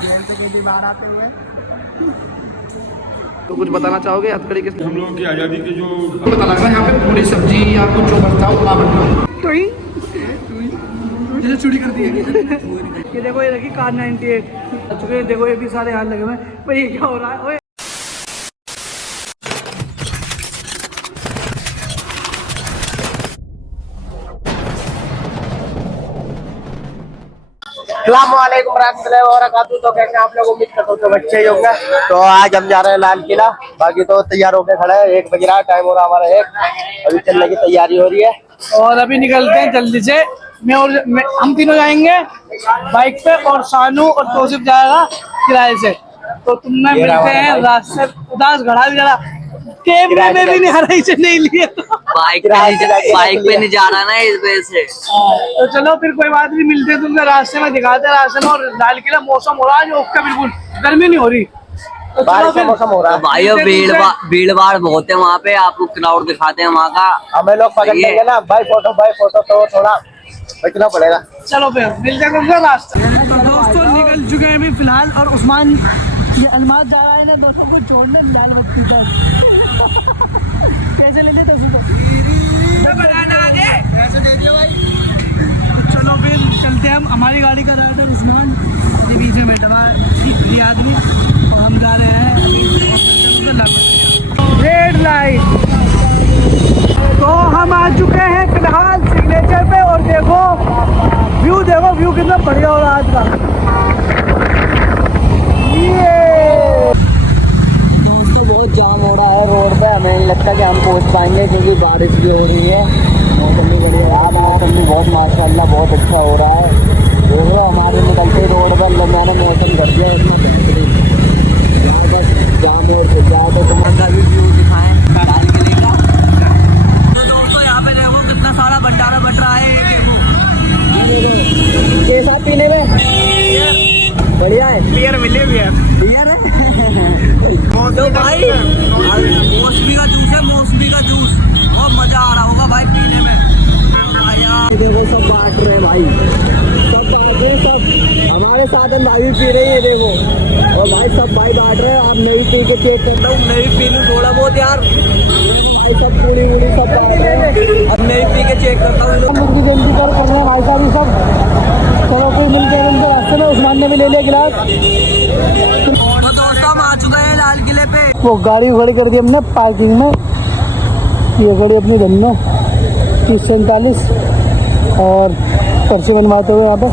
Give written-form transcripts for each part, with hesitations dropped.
Jail से कहीं बाहर आते हुए। तो कुछ बताना चाहोगे हथकड़ी के? हम लोगों की आज़ादी के जो पता लग रहा है यहाँ पे पूरी सब्जी आपको जो बनता है उतना बनता है। तो ही जैसे चोरी कर दी है। ये देखो, ये देखिए कार 98 चुके। देखो ये भी सारे हाथ लगे हुए हैं। भाई ये क्या हो रहा है? ओए अस्सलामुअलैकुम रहमतुल्लाहि व बरकातहू। तो कैसे आप लोग उम्मीद करते हो तो बच्चे ही होंगे। तो आज हम जा रहे हैं लाल किला। बाकी तो तैयार होके खड़े हैं। 1 बज रहा है, टाइम हो रहा हमारा 1। अभी चलने की तैयारी हो रही है और अभी निकलते हैं जल्दी से। हम तीनों जाएंगे बाइक पे और शानू और तौसीफ जाएगा किराए से। तो तुमने मिलते हैं रास्ते। उदास घड़ा भी जरा कैमरे में भी नहीं आ रही से नहीं लिए तो बाइक पे नहीं जा रहा ना इस वजह से। तो चलो फिर कोई बात नहीं, मिलते हैं तुमसे रास्ते में, दिखाते हैं रास्ते में। और लाल किला मौसम हो रहा है जो उसका बिल्कुल गर्मी नहीं हो रही। तो बारिश का मौसम हो रहा है। भाई भीड़ भाड़ बहुत है वहाँ पे। आपको क्राउड दिखाते हैं वहाँ का। हमें लोग पकड़ लेंगे ना भाई फोटो तो थोड़ा बचना पड़ेगा। चलो फिर मिलते हैं तुमसे रास्ते। तो दोस्तों निकल चुके हैं अभी फिलहाल। और उस्मान ये अलमाज जा रहा है ना दोस्तों को छोड़ने लाल बत्ती पर। कैसे ले लेते चलो फिर चलते हैं हम। हमारी गाड़ी का ड्राइवर उस्मान ये पीछे बैठा हुआ है आदमी। और हम जा रहे हैं रेड लाइट। तो हम आ चुके हैं फिलहाल सिग्नेचर पे। और देखो व्यू कितना बढ़िया हो रहा है आज का। दोस्तों बहुत जाम हो रहा है रोड पे। हमें नहीं लगता कि हम पहुँच पाएंगे क्योंकि बारिश भी हो रही है। मौसम भी बढ़िया है। मौसम भी बहुत माशाल्लाह बहुत अच्छा हो रहा है। देखो हमारे निकलते रोड पर मैंने मौसम कर दिया इतना बेहतरीन। जाम और जाओ तो तुम्हारा भी व्यू दिखाएं लाल किले का। तो दोस्तों यहाँ पे देखो कितना सारा भंडारा बट रहा है। कैसा पीने में बढ़िया है। बियर मिले भी है। बियर है तो भाई मौसमी का जूस है। मौसमी का जूस बहुत मजा आ रहा होगा भाई पीने में। देखो सब बांट रहे हैं भाई। सब बांट रहे हैं। सब हमारे साथ हम भाई पी रहे हैं देखो। और भाई सब भाई बांट रहे हैं। आप नहीं पी के चेक करता हूँ। नहीं पी लूँ थोड़ा बहुत यार। भाई सब पूरी सब बांट रहे हैं। अब नहीं पी के चेक करता हूँ। जल्दी कर रहे हैं भाई साहब सब। चलो फिर मिलते हैं रास्ते में। उस्मान ने भी ले लिया गिलास। तो दोस्तों हम आ चुके हैं लाल किले पे। वो गाड़ी खड़ी कर दी हमने पार्किंग में। ये गाड़ी अपनी धन्नो 3047 और पर्ची बनवाते हुए यहाँ पे।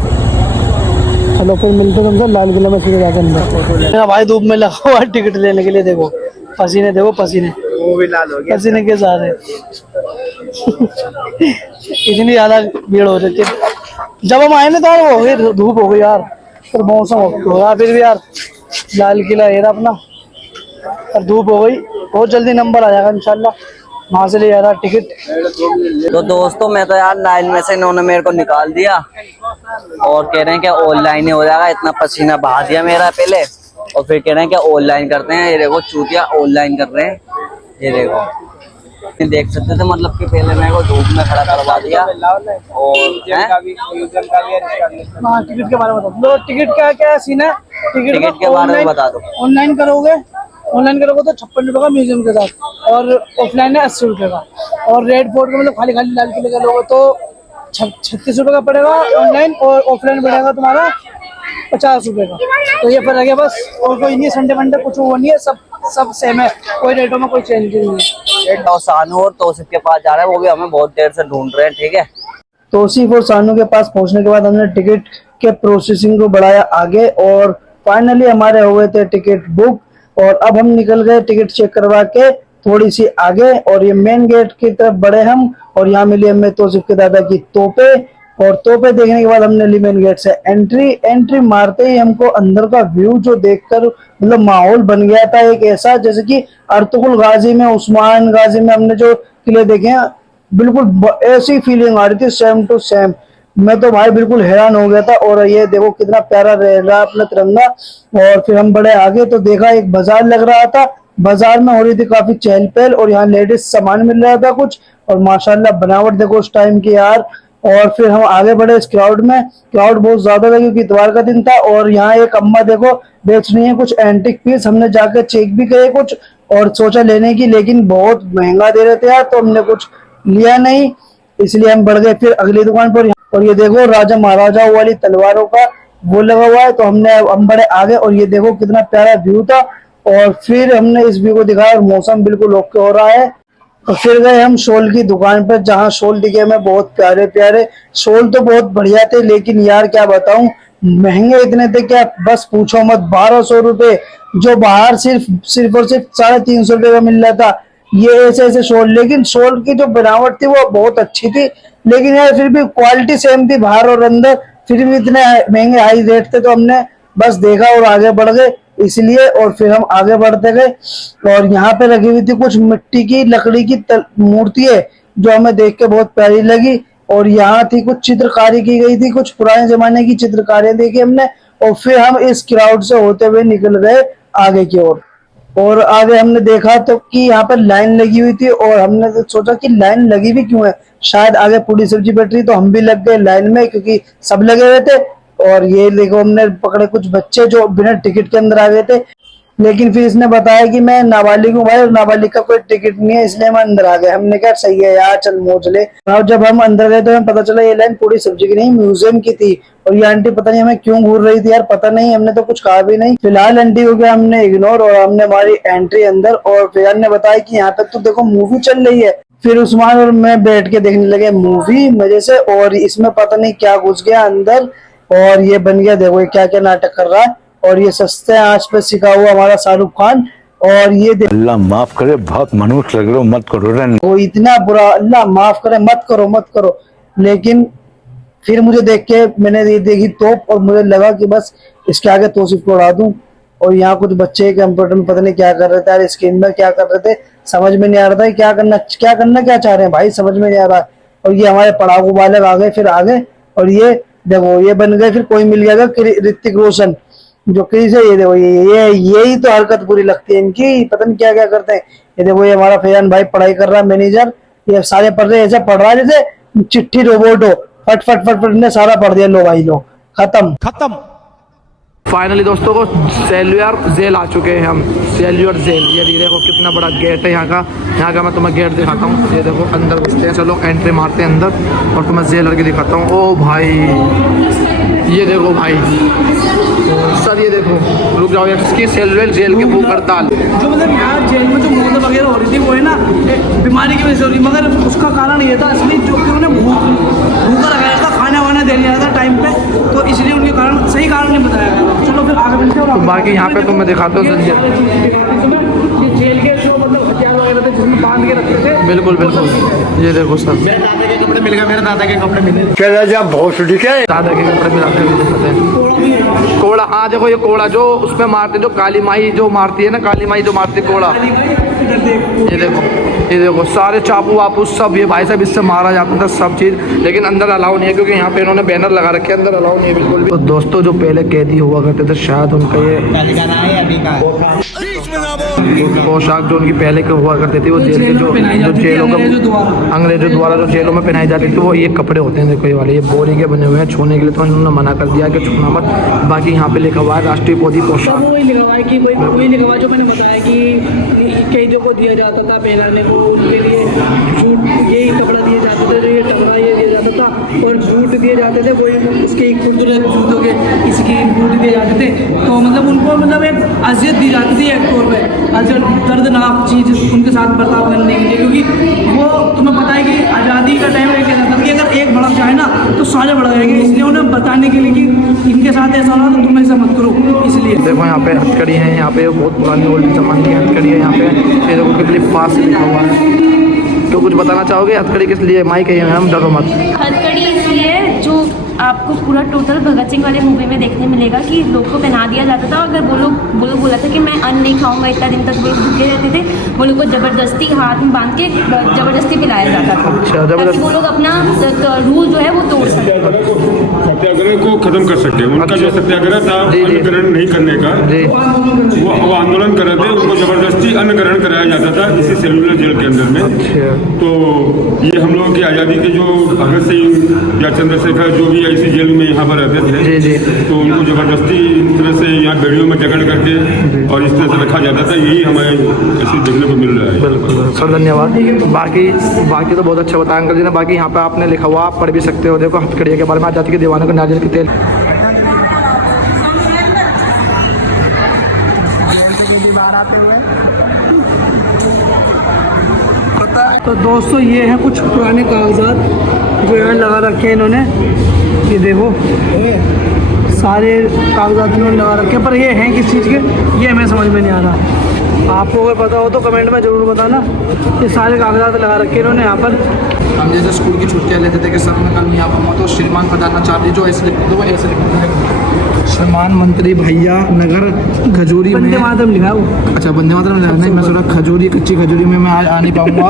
चलो फिर मिलते हैं तुमसे लाल किले में सीधे जाकर अंदर। मेरा भाई धूप में लगा हुआ टिकट लेने के लिए। देखो पसीने, देखो पसीने, वो भी लाल हो गया। पसीने के साथ इतनी ज्यादा भीड़ हो रही थी जब हम आए ना तो हो गई धूप हो गई यार। फिर मौसम हो रहा फिर भी यार लाल किला है अपना। और धूप हो गई। बहुत जल्दी नंबर आ जाएगा इंशाल्लाह। वहाँ से ले जा रहा टिकट। तो दोस्तों मैं तो यार लाइन में से इन्होंने मेरे को निकाल दिया और कह रहे हैं कि ऑनलाइन ही हो जाएगा। इतना पसीना बहा दिया मेरा पहले और फिर कह रहे हैं कि ऑनलाइन करते हैं। ये देखो चूतिया ऑनलाइन कर रहे हैं। ये देखो देख सकते थे मतलब कि पहले मेरे को धूप में खड़ा करवा दिया। और टिकट के बारे में बता दो। टिकट का क्या सीन है? टिकट के बारे में बता दो। ऑनलाइन करोगे तो 56 रुपये का म्यूजियम के साथ। और ऑफलाइन है 80 रुपये का। और रेड फोर्ट का मतलब खाली लाल किले का लोगे तो 36 रुपये का पड़ेगा ऑनलाइन। और ऑफलाइन पड़ेगा तुम्हारा 50 रुपये का। तो ये फर्क है बस। और कोई नहीं, संडे मंडे कुछ वो नहीं है। सब सेम है। कोई रेटों में कोई चेंज नहीं है। सानू और तौसीफ के पास जा रहा है। वो भी हमें बहुत देर से ढूंढ रहे हैं। ठीक है। तौसीफ और सानू के पास पहुंचने के बाद हमने टिकट के प्रोसेसिंग को बढ़ाया आगे। और फाइनली हमारे हुए थे टिकट बुक। और अब हम निकल गए टिकट चेक करवा के थोड़ी सी आगे। और ये मेन गेट की तरफ बढ़े हम। और यहाँ मिली हमें तौसीफ के दादा की तोपे। और तोपे देखने के बाद हमने ली मेन गेट से एंट्री मारते ही हमको अंदर का व्यू जो देखकर मतलब माहौल बन गया था एक ऐसा जैसे कि अर्तुगरुल गाजी में, उस्मान गाजी में हमने जो किले देखे हैं बिल्कुल ऐसी फीलिंग आ रही थी सेम टू सेम। मैं तो भाई बिल्कुल हैरान हो गया था। और ये देखो कितना प्यारा रह रहा अपना तिरंगा। और फिर हम बड़े आगे तो देखा एक बाजार लग रहा था। बाजार में हो रही थी काफी चहल पहल। और यहाँ लेडीज सामान मिल रहा था कुछ। और माशाल्लाह बनावट देखो उस टाइम की यार। और फिर हम आगे बढ़े इस क्राउड में। क्राउड बहुत ज्यादा था क्योंकि इतवार का दिन था। और यहाँ एक अम्मा देखो बेच रही है कुछ एंटिक पीस। हमने जाकर चेक भी करे कुछ और सोचा लेने की, लेकिन बहुत महंगा दे रहे थे यार, तो हमने कुछ लिया नहीं, इसलिए हम बढ़ गए फिर अगली दुकान पर। और ये देखो राजा महाराजाओं वाली तलवारों का वो लगा हुआ है, तो हम बड़े आगे। और ये देखो कितना प्यारा व्यू था। और फिर हमने इस व्यू को दिखाया और मौसम बिल्कुल ओके हो रहा है। और फिर गए हम शॉल की दुकान पर, जहाँ शॉल दिखे हमें बहुत प्यारे प्यारे शॉल, तो बहुत बढ़िया थे, लेकिन यार क्या बताऊं महंगे इतने थे क्या बस पूछो मत। 1200 रुपए, जो बाहर सिर्फ और सिर्फ 350 रुपए का मिल रहा था, ये ऐसे ऐसे शॉल। लेकिन शॉल की जो बनावट थी वो बहुत अच्छी थी, लेकिन यार फिर भी क्वालिटी सेम थी बाहर और अंदर, फिर भी इतने महंगे हाई रेट थे। तो हमने बस देखा और आगे बढ़ गए इसलिए। और फिर हम आगे बढ़ते गए और यहाँ पे लगी हुई थी कुछ मिट्टी की लकड़ी की मूर्ति है, जो हमें देख के बहुत प्यारी लगी। और यहाँ थी कुछ चित्रकारी की गई थी, कुछ पुराने जमाने की चित्रकारियां देखी हमने। और फिर हम इस क्राउड से होते हुए निकल गए आगे की ओर। और आगे हमने देखा तो कि यहाँ पर लाइन लगी हुई थी, और हमने तो सोचा कि लाइन लगी भी क्यों है, शायद आगे पूरी सब्जी बैठ रही, तो हम भी लग गए लाइन में क्योंकि सब लगे हुए थे। और ये देखो हमने पकड़े कुछ बच्चे जो बिना टिकट के अंदर आ गए थे, लेकिन फिर इसने बताया कि मैं नाबालिग हूँ भाई, और नाबालिग का कोई टिकट नहीं है, इसलिए हम अंदर आ गए। हमने कहा सही है यार, चल मौज ले। और जब हम अंदर गए तो हमें पता चला ये लाइन पूरी सब्जी की नहीं म्यूजियम की थी। और ये आंटी पता नहीं हमें क्यों घूर रही थी यार, पता नहीं, हमने तो कुछ कहा भी नहीं। फिलहाल आंटी को गया हमने इग्नोर, और हमने हमारी एंट्री अंदर। और फिर ने बताया कि यहाँ पे तो देखो मूवी चल रही है। फिर उस्मान और मैं बैठ के देखने लगे मूवी मजे से, और इसमें पता नहीं क्या घुस गया अंदर, और ये बन गया देखो ये क्या क्या नाटक कर रहा है। और ये सस्ते आंच पे सिखा हुआ हमारा शाहरुख खान। और ये अल्लाह माफ करे, बहुत मनुष्य लग रहे हो, मत करो रे। वो इतना बुरा, अल्लाह माफ करे, मत करो मत करो। लेकिन फिर मुझे देख के मैंने ये देखी तोप, और मुझे लगा कि बस इसके आगे तोसिफ को उड़ा दूं। और यहाँ कुछ बच्चे कंप्यूटर में पता नहीं क्या कर रहे थे यार, स्क्रीन में क्या कर रहे थे समझ में नहीं आ रहा था, क्या करना क्या चाह रहे हैं भाई, समझ में नहीं आ रहा। और ये हमारे पढ़ाकू बालक आ गए फिर आगे। और ये देखो ये बन गए, फिर कोई मिल गया ऋतिक रोशन जो क्रिस है। ये देखो यही तो हरकत बुरी लगती है इनकी, पता नहीं क्या क्या करते हैं। ये देखो ये हमारा फैजान भाई पढ़ाई कर रहा है, मैनेजर, ये सारे पढ़ रहे हैं, ऐसा पढ़ रहा है जैसे चिट्ठी रोबोट हो, फट फट फट फट ने सारा पढ़ दिया। लो भाई लो, खत्म। फाइनली दोस्तों को सेल्युलर जेल आ चुके हैं हम। सेल्युलर जेल, ये देखो कितना बड़ा गेट है यहाँ का मैं तुम्हें गेट दिखाता हूँ। ये देखो अंदर घुसते हैं, चलो एंट्री मारते हैं अंदर, और तुम्हें जेलर की दिखाता हूँ। ओ भाई ये देखो भाई सर, ये देखो रुक जाओ, इसकी सेल्युलर जेल के भूख हड़ताल। जो मतलब यहाँ जेल में जो मौत वगैरह हो रही थी वो है ना बीमारी की वजह से हो रही, मगर उसका कारण ये था असली जो कि उन्हें भूखा लगाया था, खाना वाना दे दिया था टाइम पे, तो इसलिए उनके कारण सही कारण नहीं बताया गया। चलो फिर आगे बढ़ते हैं। तो बाकी यहाँ पे तुम्हें दिखाता हूँ जेल के जो मतलब हथियार वगैरह थे जिसमें बांध के रखते थे। बिल्कुल बिल्कुल, ये देखो सर मेरे दादा के कपड़े मिल गए, मेरे दादा के कपड़े मिले। चला जा बहुत दिखे। दादा के कपड़े भी रखते हुए दिखाते हैं। कोड़ा, हाँ देखो ये कोड़ा जो उसमें मारते, जो काली माई जो मारती है ना, काली माई जो मारती है कोड़ा, ये देखो सारे चाकू वापू सब, ये भाई साहब इससे मारा जाता था सब चीज़। लेकिन अंदर अलाउ नहीं है क्योंकि यहाँ पे इन्होंने बैनर लगा रखे, अंदर अलाउ नहीं है बिल्कुल भी। तो दोस्तों जो पहले कैदी हुआ करते थे शायद उनका ये पोशाक जो उनकी पहले के हुआ करती थी, वो जेल के जो जेलों का अंग्रेजों द्वारा जो जेलों में पहनाई जाती थी, वो ये कपड़े होते हैं। देखो ये वाले, ये बोरी के बने हुए हैं, छूने के लिए तो इन्होंने मना कर दिया कि छूना मत। बाकी यहाँ पे लिखा हुआ है राष्ट्रीय पौधी पोशाक, वही लिखा हुआ है कि वही लिखा हुआ है जो मैंने बताया कि कैदियों को दिया जाता था पहनाने को, उनके लिए जूट यही कपड़ा दिए जाते थे, जो ये टबरा ये दिया जाता था, और जूट दिए जाते थे, वही इसके खूबसूरत जूतों के इसकी बूट दिए जाते थे। तो मतलब उनको मतलब एक अजियत दी जाती थी एक तौर पर, अजर दर्दनाक चीज़ उनके साथ बर्ताव करने के लिए, क्योंकि वो तुम्हें पता है कि आज़ादी का टाइम एक ऐसा था कि अगर एक भड़क जाए ना तो सारे भड़क जाएंगे, इसलिए उन्हें बताने के लिए कि इनके साथ ऐसा हो तो तुम ऐसा मत करो। इसलिए देखो यहाँ पे हथकड़ी है, यहाँ पे बहुत पुरानी ओल्ड जमाने की हथकड़ी है। यहाँ पे ये देखो कितनी फास्ट लिखा हुआ है। तो कुछ बताना चाहोगे हथकड़ी किस लिए? माइक है हम, डरो मत। हथकड़ी इसलिए जो आपको पूरा टोटल भगत सिंह वाले मूवी में देखने मिलेगा कि लोग को पहना दिया जाता था। अगर वो लोग बोला था कि मैं अन्न नहीं खाऊंगा, इतना दिन तक वो लोग भूखे रहते थे, वो लोग को ज़बरदस्ती हाथ में बांध के ज़बरदस्ती पिलाया जाता था ताकि वो लोग अपना रूल जो है वो तोड़ सकें, सत्याग्रह को खत्म कर सके। उनका जो सत्याग्रह था अन्न ग्रहण नहीं करने का, वो आंदोलन कर रहे थे, उनको जबरदस्ती अन्न ग्रहण कराया जाता था इसी सेलुलर जेल के अंदर में। तो ये हम लोगों की आज़ादी के जो भगत सिंह या चंद्रशेखर जो भी ऐसी जेल में यहाँ पर रहते थे, तो उनको जबरदस्ती इस तरह से यहाँ बेड़ियों में जकड़ करके और इस तरह से रखा जाता था। यही हमें ऐसे देखने को मिल रहा है। बिल्कुल सर, धन्यवाद। बाकी तो बहुत अच्छा बताया अंकल जी ने। बाकी यहाँ पे आपने लिखा हुआ, आप पढ़ भी सकते हो। देखो हथकड़िया के बारे में, आजादी के दीवाने को नारियल के तेल। तो दोस्तों ये हैं कुछ पुराने कागजात जो यहाँ लगा रखे हैं इन्होंने। ये देखो सारे कागजात इन्होंने लगा रखे हैं, पर ये हैं किस चीज़ के ये हमें समझ में नहीं आ रहा। आपको अगर पता हो तो कमेंट में ज़रूर बताना। ये सारे कागजात लगा रखे हैं इन्होंने यहाँ पर। हम जैसे स्कूल की छुट्टियाँ लेते थे कि सर मैं कल यहाँ पर तो श्रीमान प्रधानाचार्य जो ऐसे लिख दो, ऐसे लिख दो, श्रीमान मंत्री भैया नगर खजूरी में। वंदे मातरम लिखा है वो। अच्छा वंदे मातरम लिखा है। नहीं मैं थोड़ा खजूरी, कच्ची खजूरी में मैं आज आ नहीं पाऊँगा।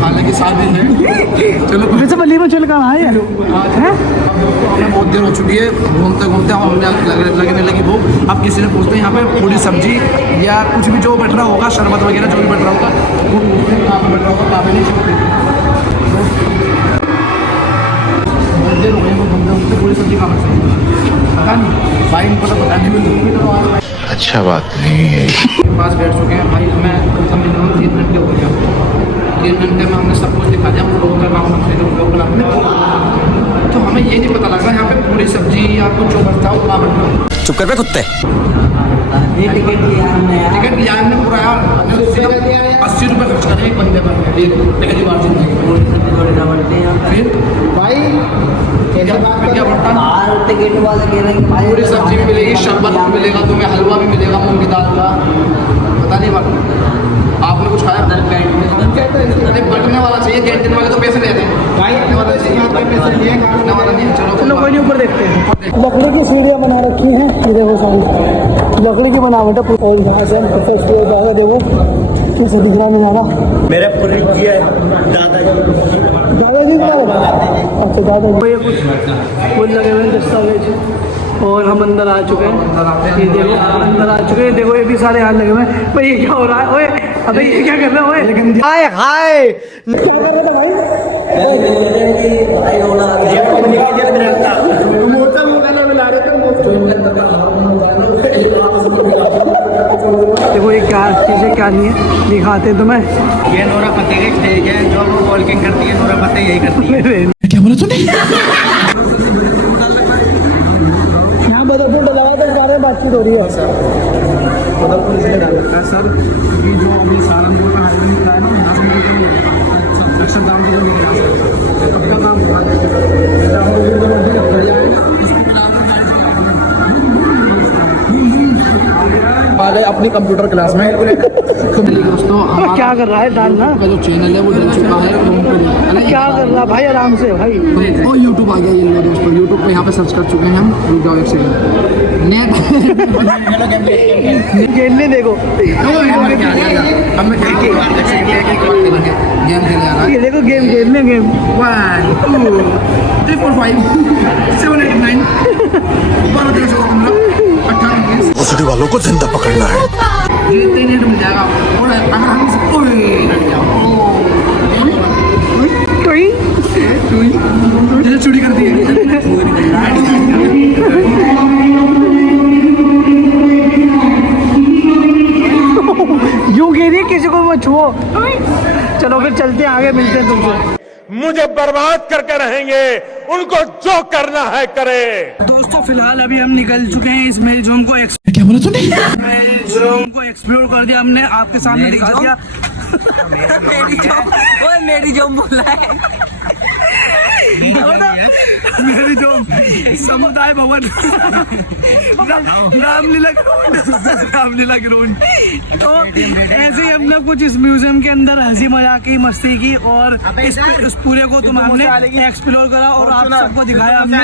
खाने की शादी है। चलो वैसे बल्ली में चल कर आए हैं। हमें बहुत देर हो चुकी है, घूमते घूमते हमने लगने लगी भूख। अब किसी ने पूछते हैं यहाँ पे पूरी सब्जी या कुछ भी जो बट रहा होगा, शरबत वगैरह जो भी बट रहा होगा वो कहाँ पर बट रहा होगा, कहाँ नहीं सकते। बहुत देर हो गई घूमते घूमते, पूरी सब्जी कहाँ पर पता नहीं भाई, इनको तो पता नहीं। अच्छा बात नहीं है। पास बैठ चुके हैं भाई, हमें कम से कम 3 घंटे हो गया। 3 घंटे में हमने सब कुछ दिखा दिया। हम लोगों का काम तो हमें ये नहीं पता लग रहा यहाँ पे पूरी सब्जी या कुछ जो बनता है वो कहाँ बनता है। चुप कर पे कुत्ते। टिकट लिया हमने पूरा यार 80 रुपये खर्च करें एक बंदे पर। टिकट की बात फिर भाई क्या बढ़ता है। टिकट वाले कह रहे हैं पूरी सब्जी भी मिलेगी, शरबत भी मिलेगा, तुम्हें हलवा भी मिलेगा मूंग की दाल का। पता नहीं बात आपने कुछ खाया? अरे बटने वाला चाहिए, कैंटीन वाले तो पैसे लेते हैं भाई, बटने वाला चाहिए, पैसे लिए काटने वाला नहीं। चलो कोई नहीं, ऊपर देखते हैं। लकड़ी की सीढ़ियाँ बना रखी हैं, ये देखो सारी लकड़ी की बनावट है। और यहाँ से ज़्यादा देखो कैसे दिख रहा नज़ारा। मेरे पूरी है दादाजी अच्छा दादाजी, ये कुछ फूल लगे हुए हैं, दस्तावेज। और हम अंदर आ चुके हैं। ये देखो अंदर आ चुके हैं। देखो ये भी सारे हाथ लगे हुए हैं। भाई ये क्या हो रहा है? ओए अबे ये क्या कर रहे हो? ओए हाय हाय क्या कर रहे थे भाई? देखो ये क्या चीज़ें क्या नहीं है, दिखाते तुम्हें। ये नूरा फतेह की स्टेज है, जो वो वॉकिंग करती है नूरा फतेह यही करती है। क्या बोला तूने? यहाँ बदलपुर डलावा के बारे में बातचीत हो रही है। बदलपुर इसलिए डाल रखा है सर, ये जो अभी सहारनपुर का हाईवे निकला है ना, यहाँ से निकल अक्षरधाम की जो निकला सबका काम होगा। आ गए अपनी कंप्यूटर क्लास में। तो दोस्तों क्या कर रहा है डालना का जो चैनल है वो डल चुका है। क्या कर रहा है भाई? आराम से भाई। ओ यूट्यूब आ गया ये लो दोस्तों, यूट्यूब पे यहाँ पे सर्च कर चुके हैं हम। रुक जाओ एक सेकंड, नेट खेलने देखो, गेम खेल जा रहा है। ये देखो गेम खेलने गेम 1 2 3 4 5 7 8 9 12 13 14 15 18 भोसड़ी वालों को जिंदा पकड़ना है। ये 3 मिनट मिल जाएगा। और अगर हम जैसे चोरी करती है। यूं कह रही है किसी को मत छुओ। चलो फिर चलते हैं आगे, मिलते हैं तुमसे। मुझे बर्बाद करके रहेंगे, उनको जो करना है करे। दोस्तों फिलहाल अभी हम निकल चुके हैं इस मेरी जोन को। क्या बोला तूने? जोन को एक्सप्लोर कर दिया हमने, आपके सामने दिखा दिया। मेरी जॉब बोला है। मेरी जो समुदाय भवन रामलीला ग्राउंड। तो ऐसे ही हमने कुछ इस म्यूजियम के अंदर हंसी मजाक की मस्ती की और इस पूरे को तुम हमने एक्सप्लोर करा और आप सबको दिखाया हमने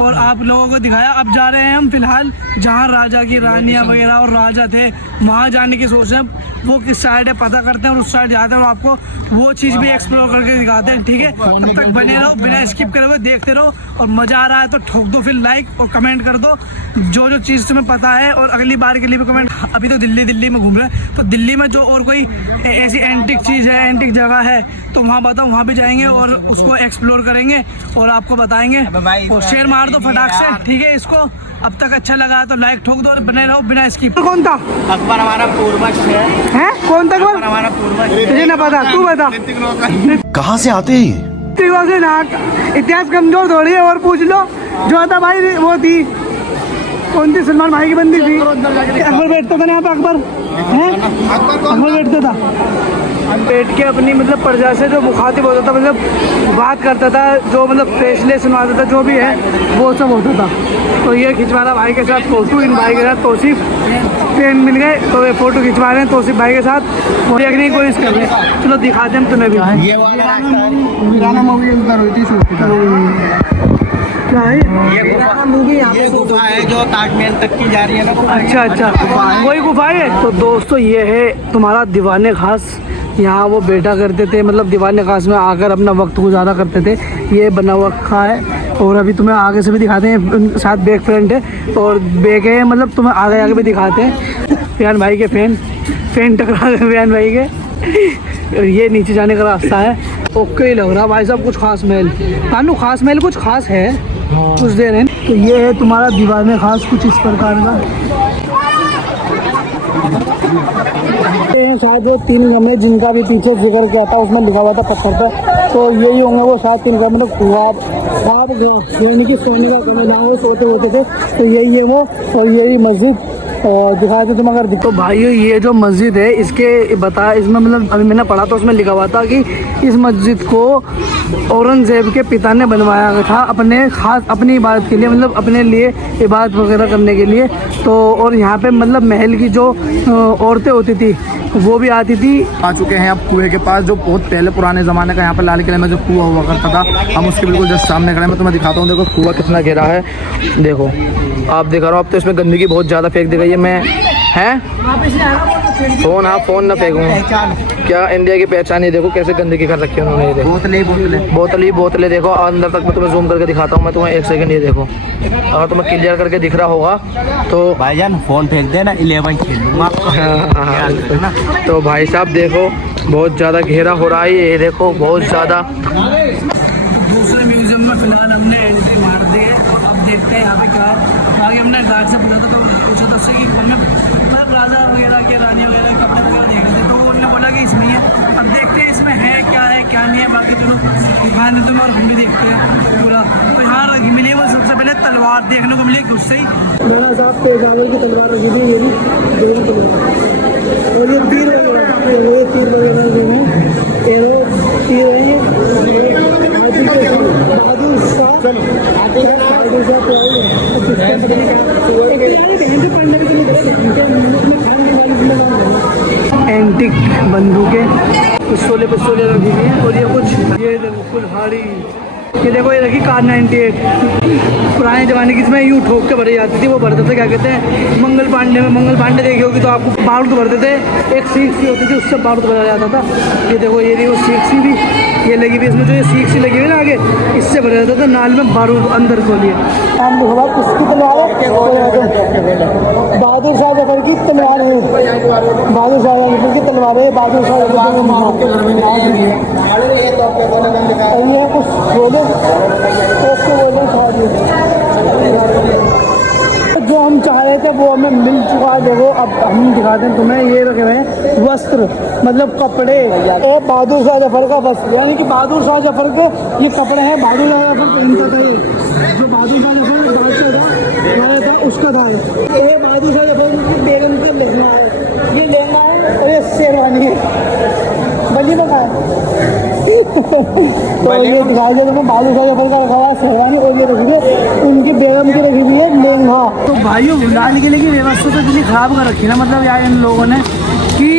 और आप लोगों को दिखाया। अब जा रहे हैं हम फिलहाल जहाँ राजा की रानियां वगैरह और राजा थे वहाँ जाने की सोच रहे हैं। वो किस साइड है पता करते हैं और उस साइड जाते हैं और आपको वो चीज़ भी एक्सप्लोर करके दिखाते हैं। ठीक है, तब तक बने रहो, बिना स्किप करे हुए देखते रहो और मजा आ रहा है तो ठोक दो फिर लाइक और कमेंट कर दो जो चीज़ तुम्हें पता है और अगली बार के लिए भी कमेंट। अभी तो दिल्ली में घूम रहे हैं तो दिल्ली में जो और कोई ऐसी एंटिक चीज़ है, एंटिक जगह है तो वहाँ बताओ, वहाँ भी जाएंगे और उसको एक्सप्लोर करेंगे और आपको बताएंगे। और शेयर मार दो फटाक से, ठीक है। इसको अब तक अच्छा लगा तो लाइक ठोक दो और बने रहो बिना स्किप। कौन था अकबर? हमारा पूर्वज है। कौन था अकबर? हमारा पूर्वज। तुझे ना पता, तू बता। कहाँ से आते हैं ये? इतिहास कमजोर थोड़ी है और पूछ लो। जो था भाई वो थी, कौन थी? सलमान भाई की बंदी थी। अकबर बैठता था ना यहाँ पे, अकबर बैठता था बैठ के अपनी मतलब प्रजा से जो मुखातिब होता था, मतलब बात करता था, जो मतलब फैसले सुनवाता था, जो भी है वो सब होता था। तो ये खिंचवा रहा भाई के साथ फोटो, इन भाई के साथ तौसीफ पेन मिल गए तो ये फोटो खिंचवा रहे हैं तौसीफ भाई के साथ। वो देखने की कोशिश कर रहे हैं, चलो दिखाते हैं तुम्हें भी। ये मूवी उधर हुई थी क्या है ये गुफा है जो ताजमहल तक की जा रही है ना। अच्छा वही गुफा है। तो दोस्तों ये है तुम्हारा दीवाने खास। यहाँ वो बैठा करते थे, मतलब दीवाने खास में आकर अपना वक्त गुजारा करते थे। ये बना हुआ रखा है और अभी तुम्हें आगे से भी दिखाते हैं। साथ बैक फ्रंट है और बैक है, मतलब तुम्हें आगे भी दिखाते हैं। फैन भाई के फैन टकरा गए फैन भाई के। ये नीचे जाने का रास्ता है। ओके लग रहा भाई साहब कुछ खास महल। कानू खास महल कुछ खास है कुछ देर है। तो ये है तुम्हारा दीवाने खास कुछ इस प्रकार का। शायद वो 3 कमरे जिनका भी पीछे जिक्र किया था उसमें लिखा हुआ था पत्थर पर, तो यही होंगे वो शायद 3 कमरे, मतलब ख्वाब यानी कि सोने का कमरा जहाँ वो सोते होते थे, तो यही है वो। और यही मस्जिद और दिखाए थे तुम अगर तो भाइयों ये जो मस्जिद है इसके बताया इसमें, मतलब अभी मैंने पढ़ा था उसमें लिखा हुआ था कि इस मस्जिद को औरंगजेब के पिता ने बनवाया था अपने खास अपनी इबादत के लिए, मतलब अपने लिए इबादत वगैरह करने के लिए। तो और यहाँ पे मतलब महल की जो औरतें होती थी वो भी आती थी। आ चुके हैं अब कुएं के पास, जो बहुत पहले पुराने ज़माने का यहाँ पर लाल किले में जो कुआं हुआ करता था, हम उसके बिल्कुल जस्ट सामने खड़े हैं। मैं तुम्हें दिखाता हूँ, देखो कुआं कितना गहरा है। देखो आप दिखा रहा हो, अब तो इसमें गंदगी बहुत ज़्यादा फेंक दी गई है। मैं हैं फ़ोन ना फेंकूँ क्या? इंडिया की पहचान ही देखो कैसे गंदगी कर रखी है उन्होंने। ये देखो बोतलें देखो अंदर तक। मैं तुम्हें जूम करके दिखाता हूँ। मैं तुम्हें 1 सेकंड ये देखो, अगर तुम्हें क्लियर करके दिख रहा होगा तो भाईजान फोन फेंक देना, 11 खेल लूँगा। तो भाई साहब देखो बहुत ज़्यादा घेरा हो रहा है ये, देखो बहुत ज़्यादा। दूसरे म्यूजियम में फिलहाल हमने एंट्री मार दी है और अब देखते हैं यहाँ पे क्या है। आगे हमने गार्ड से पूछा था, तो पूछा था उससे कि हमें मतलब राजा वगैरह के रानी वगैरह के कपड़े वगैरह देख रहे थे, तो उन्होंने बोला कि इसमें है। अब देखते हैं इसमें है क्या नहीं है। बाकी दोनों दिखा देते हैं और हम भी देखते हैं पूरा। तो यहाँ मिली वो सबसे पहले तलवार देखने को मिली उससे ही बड़ा साहब पेजावल की तलवार रखी थी, ये भी और ये तीर वगैरह जो है तीर है एंटिक बंदूकें पिस्तौलें रखी हुई हैं। और ये कुछ ये देखो कुल्हाड़ी, ये देखो ये रखी कार 98 पुराने ज़माने की, इसमें यूँ ठोक के भरी जाती थी। वो भरते थे क्या कहते हैं मंगल पांडे देखे होगी तो आपको बारूद भरते थे, एक सीख सी होती थी उससे बारूद भरा जाता था। ये देखो ये देखो सीख सी भी ये लगी हुई, इसमें जो ये सीख सी लगी हुई ना आगे, इससे भरा जाता था नाल में बारूद अंदर को लिए। किसकी तलवार है? बहादुर शाह जफर की तलवार है। बहादुर शाह जफर की तलवार है। बहादुर शाह जफर कुछ बोले जो हम चाह रहे थे वो हमें मिल चुका है। देखो अब हम दिखाते हैं तुम्हें, ये रखे हुए हैं वस्त्र, मतलब कपड़े। और बहादुर शाह जफर का वस्त्र, यानी कि बहादुर शाह जफर के ये कपड़े हैं। बहादुर शाह जफर पहनता था, ये जो बहादुर शाह जफर बादशाह था उसका था। ये बहादुर शाह जफर की बेगम का लहंगा है, ये लहंगा है और ये शेरवानी है। बल्ली बता तो ये दिखाई दे रहा बालू का जफर का रखा हुआ है शेरवानी, और ये रखी उनकी बेगम की रखी हुई है लेंगा। तो भाइयों लाल किले की व्यवस्था तो इतनी खराब कर रखी है ना, मतलब यार इन लोगों ने कि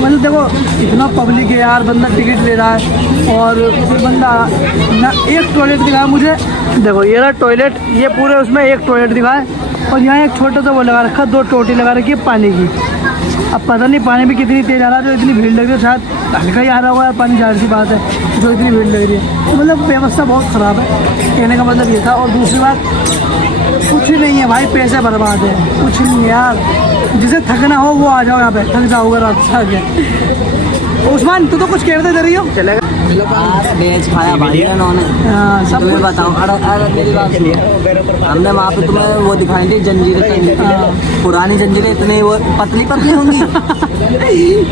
मतलब देखो इतना पब्लिक है यार, बंदा टिकट ले रहा है और कोई बंदा ना एक टॉयलेट दिखाया मुझे, देखो ये रहा टॉयलेट, ये पूरे उसमें एक टॉयलेट दिखाए और यहाँ एक छोटा सा वो लगा रखा, 2 टोटी लगा रखी है पानी की। अब पता नहीं पानी भी कितनी तेज आ रहा है, जो इतनी भीड़ लग रही है, शायद हल्का ही आ रहा हुआ है पानी, जाहिर सी बात है जो इतनी भीड़ लग रही है। तो मतलब व्यवस्था बहुत ख़राब है, कहने का मतलब ये था। और दूसरी बात कुछ ही नहीं है भाई, पैसे बर्बाद है, कुछ नहीं है यार। जिसे थकना हो वो आ जाओ यहाँ पे, थक जाओगे रात से आगे। उस्मान तू तो कुछ कहते दे रही हो, चलेगा वेज खाया भाई इन्होंने। सब तुम्हें बताओ, अरे मेरी बात सुनो, हमने वहाँ पे तुम्हें वो दिखाई थी जंजीरें, पुरानी जंजीरें इतनी वो पतली पतली होंगी।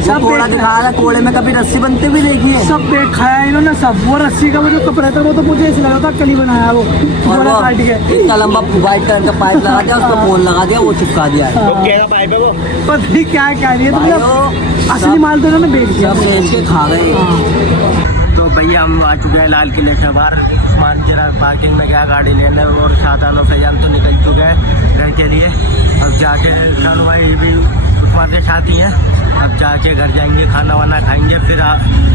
सब कोड़ा दिखाया था, कोड़े में कभी रस्सी बनते भी देखी है। सब पेट खाया इन्होंने सब। वो रस्सी का वो जो कपड़ा था वो तो मुझे ऐसे लगा था कली बनाया वो, और वो काट के इतना लंबा व्हाइट कलर का पाइप लगा दिया, उसको पोल लगा दिया, वो चिपका दिया। पता नहीं क्या क्या है, तो मतलब असली माल तो इन्होंने बेच दिया, सब बेच के खा गए। तो भैया हम आ चुके हैं लाल किले से बाहर। उस्मान जरा पार्किंग में गया गाड़ी लेने, और शादान और फैजान तो निकल चुके हैं घर के लिए। अब जाके शानू भाई भी उस्मान के साथ ही हैं, अब जाके घर जाएंगे, खाना वाना खाएंगे, फिर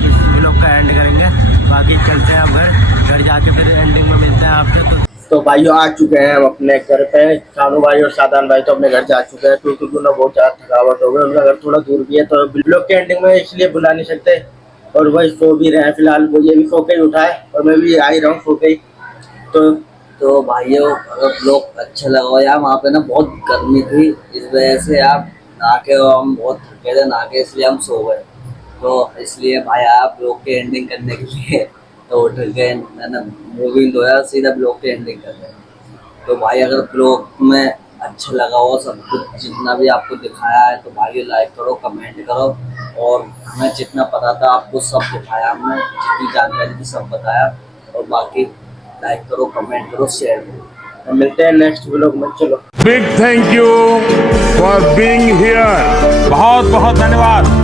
इस व्लॉग का एंड करेंगे। बाकी चलते हैं अब घर जाके फिर एंडिंग में मिलते हैं आपसे। तो भाइयों आ चुके हैं हम अपने घर पे। शानू भाई और शादान भाई तो अपने घर जा चुके हैं, क्योंकि उन्हें बहुत ज़्यादा थकावट हो गई। उनका घर थोड़ा दूर भी है, तो व्लॉग के एंडिंग में इसलिए बुला नहीं सकते। और वही सो भी रहे हैं फिलहाल, वो ये भी सो के ही उठाए और मैं भी आ ही रहा हूँ सो के ही। तो भाइयों अगर ब्लॉग अच्छा लगा हो यार, वहाँ पे ना बहुत गर्मी थी, इस वजह से आप नहा के हम बहुत थके थे नहा के, इसलिए हम सो गए। तो इसलिए भाई आप ब्लॉग के एंडिंग करने के लिए तो उठ गए, मैंने मूवी लो सीधा ब्लॉग के एंडिंग कर रहे। तो भाई अगर ब्लॉग में अच्छा लगा हो सब कुछ जितना भी आपको दिखाया है, तो भाई लाइक करो, कमेंट करो, और हमें जितना पता था आपको सब दिखाया, हमने जितनी जानकारी थी सब बताया। और बाकी लाइक करो, कमेंट करो, शेयर करो। मिलते हैं नेक्स्ट व्लॉग में। चलो, big thank you for being here, बहुत बहुत धन्यवाद।